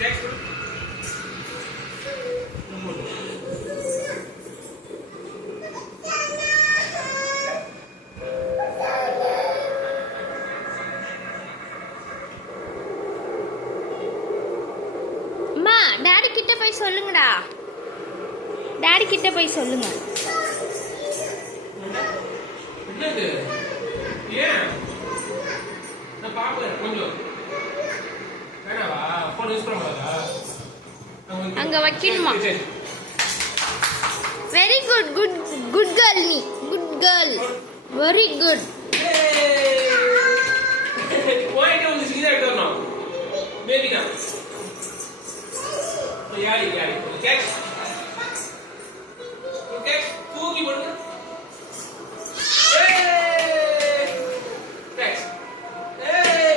Daddy கிட்ட போய் சொல்லுங்கடா. டாடி கிட்ட போய் சொல்லுங்க. என்னது? ஏன்? நான் பாப்பேன் கொஞ்சம். ஃபோன் யூஸ் பண்ண கூடாதா? அங்க வைக்கணுமா? Very good good good girl நீ. Good girl very good. போயிட்டு வந்து சீதா எடுத்து வரணும். பேபி தான். யாரி யாரி கேட்ச்.